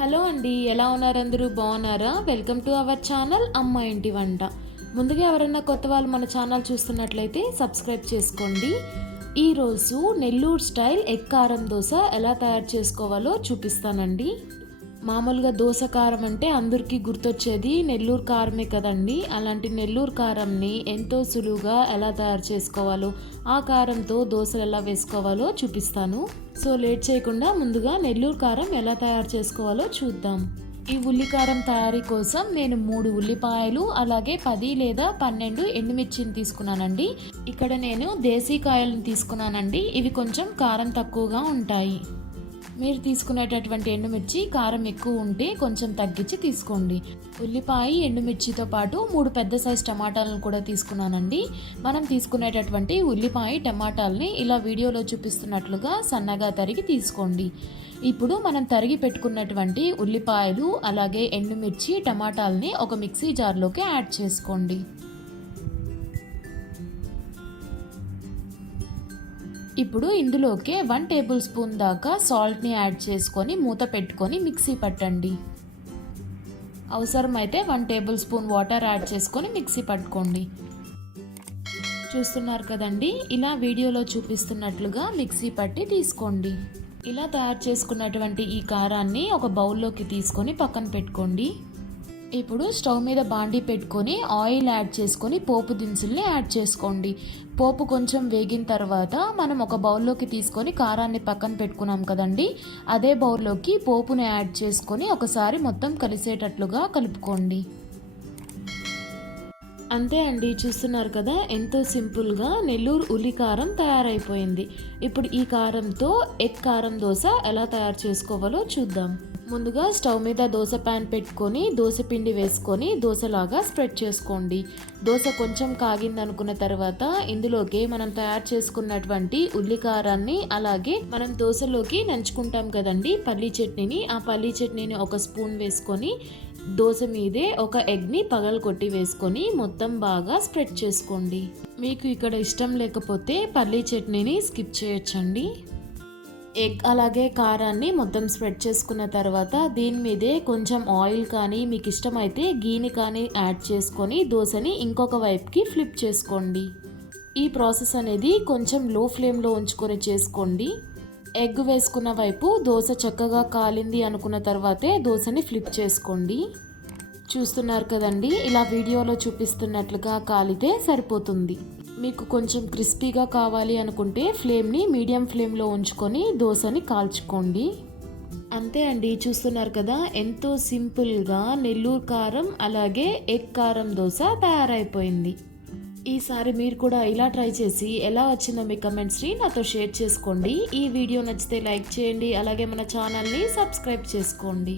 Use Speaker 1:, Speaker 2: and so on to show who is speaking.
Speaker 1: Hello అండి ఎలా ఉన్నారు అందరూ? బాగున్నారా? వెల్కమ్ టు అవర్ ఛానల్ అమ్మ ఇంటి వంట. ముందుగా ఎవరైనా కొత్త వాళ్ళు మన ఛానల్ చూస్తున్నట్లయితే సబ్స్క్రైబ్ చేసుకోండి. ఈరోజు నెల్లూరు స్టైల్ ఎగ్ కారం దోశ ఎలా తయారు చేసుకోవాలో చూపిస్తానండి. మామూలుగా దోశ కారం అంటే అందరికీ గుర్తొచ్చేది నెల్లూరు కారమే కదండి. అలాంటి నెల్లూరు కారంని ఎంతో సులువుగా ఎలా తయారు చేసుకోవాలో ఆ కారంతో దోశలు ఎలా వేసుకోవాలో చూపిస్తాను. సో లేట్ చేయకుండా ముందుగా నెల్లూరు కారం ఎలా తయారు చేసుకోవాలో చూద్దాం. ఈ ఉల్లికారం తయారీ కోసం నేను మూడు ఉల్లిపాయలు అలాగే పది లేదా పన్నెండు ఎండుమిర్చిని తీసుకున్నానండి. ఇక్కడ నేను దేశీ కాయలను తీసుకున్నానండి. ఇవి కొంచెం కారం తక్కువగా ఉంటాయి. మీరు తీసుకునేటటువంటి ఎండుమిర్చి కారం ఎక్కువ ఉంటే కొంచెం తగ్గించి తీసుకోండి. ఉల్లిపాయ ఎండుమిర్చితో పాటు మూడు పెద్ద సైజ్ టమాటాలను కూడా తీసుకున్నానండి. మనం తీసుకునేటటువంటి ఉల్లిపాయ టమాటాలని ఇలా వీడియోలో చూపిస్తున్నట్లుగా సన్నగా తరిగి తీసుకోండి. ఇప్పుడు మనం తరిగి పెట్టుకున్నటువంటి ఉల్లిపాయలు అలాగే ఎండుమిర్చి టమాటాలని ఒక మిక్సీ జార్లోకి యాడ్ చేసుకోండి. ఇప్పుడు ఇందులోకి వన్ టేబుల్ స్పూన్ దాకా సాల్ట్ని యాడ్ చేసుకొని మూత పెట్టుకొని మిక్సీ పట్టండి. అవసరమైతే one tablespoon water add చేసుకొని మిక్సీ పట్టుకోండి. చూస్తున్నారు కదండి ఇలా వీడియోలో చూపిస్తున్నట్లుగా మిక్సీ పట్టి తీసుకోండి. ఇలా తయారు చేసుకున్నటువంటి ఈ కారాన్ని ఒక బౌల్లోకి తీసుకొని పక్కన పెట్టుకోండి. ఇప్పుడు స్టవ్ మీద బాండీ పెట్టుకొని ఆయిల్ యాడ్ చేసుకొని పోపు దినుసుల్ని యాడ్ చేసుకోండి. పోపు కొంచెం వేగిన తర్వాత మనం ఒక బౌల్లోకి తీసుకొని కారాన్ని పక్కన పెట్టుకున్నాం కదండి. అదే బౌల్లోకి పోపుని యాడ్ చేసుకొని ఒకసారి మొత్తం కలిసేటట్లుగా కలుపుకోండి. అంతే అండి చూస్తున్నారు కదా? ఎంతో సింపుల్గా నెల్లూరు ఉల్లి కారం తయారైపోయింది. ఇప్పుడు ఈ కారంతో ఎగ్ కారం దోశ ఎలా తయారు చేసుకోవాలో చూద్దాం. ముందుగా స్టవ్ మీద దోశ ప్యాన్ పెట్టుకొని దోశ పిండి వేసుకొని దోశలాగా స్ప్రెడ్ చేసుకోండి. దోశ కొంచెం కాగింది అనుకున్న తర్వాత ఇందులోకి మనం తయారు చేసుకున్నటువంటి ఉల్లి కారాన్ని అలాగే మనం దోశలోకి నంచుకుంటాం కదండి పల్లీ చట్నీని. ఆ పల్లీ చట్నీని ఒక స్పూన్ వేసుకొని దోశ మీదే ఒక ఎగ్ని పగలు కొట్టి వేసుకొని మొత్తం బాగా స్ప్రెడ్ చేసుకోండి. మీకు ఇక్కడ ఇష్టం లేకపోతే పల్లీ చట్నీని స్కిప్ చేయొచ్చండి. ఎగ్ అలాగే కారాన్ని మొత్తం స్ప్రెడ్ చేసుకున్న తర్వాత దీని మీదే కొంచెం ఆయిల్ కానీ మీకు ఇష్టమైతే గీని కానీ యాడ్ చేసుకొని దోశని ఇంకొక వైపుకి ఫ్లిప్ చేసుకోండి. ఈ ప్రాసెస్ అనేది కొంచెం లో ఫ్లేమ్లో ఉంచుకొని చేసుకోండి. ఎగ్ వేసుకున్న వైపు దోశ చక్కగా కాలింది అనుకున్న తర్వాతే దోశని ఫ్లిప్ చేసుకోండి. చూస్తున్నారు కదండి ఇలా వీడియోలో చూపిస్తున్నట్లుగా కాలితే సరిపోతుంది. మీకు కొంచెం క్రిస్పీగా కావాలి అనుకుంటే ఫ్లేమ్ని మీడియం ఫ్లేమ్లో ఉంచుకొని దోశని కాల్చుకోండి. అంతే అండి చూస్తున్నారు కదా ఎంతో సింపుల్గా నెల్లూరు కారం అలాగే ఎగ్ కారం దోశ తయారైపోయింది. ఈసారి మీరు కూడా ఇలా ట్రై చేసి ఎలా వచ్చిందో మీ కమెంట్స్ని నాతో షేర్ చేసుకోండి. ఈ వీడియో నచ్చితే లైక్ చేయండి అలాగే మన ఛానల్ని సబ్స్క్రైబ్ చేసుకోండి.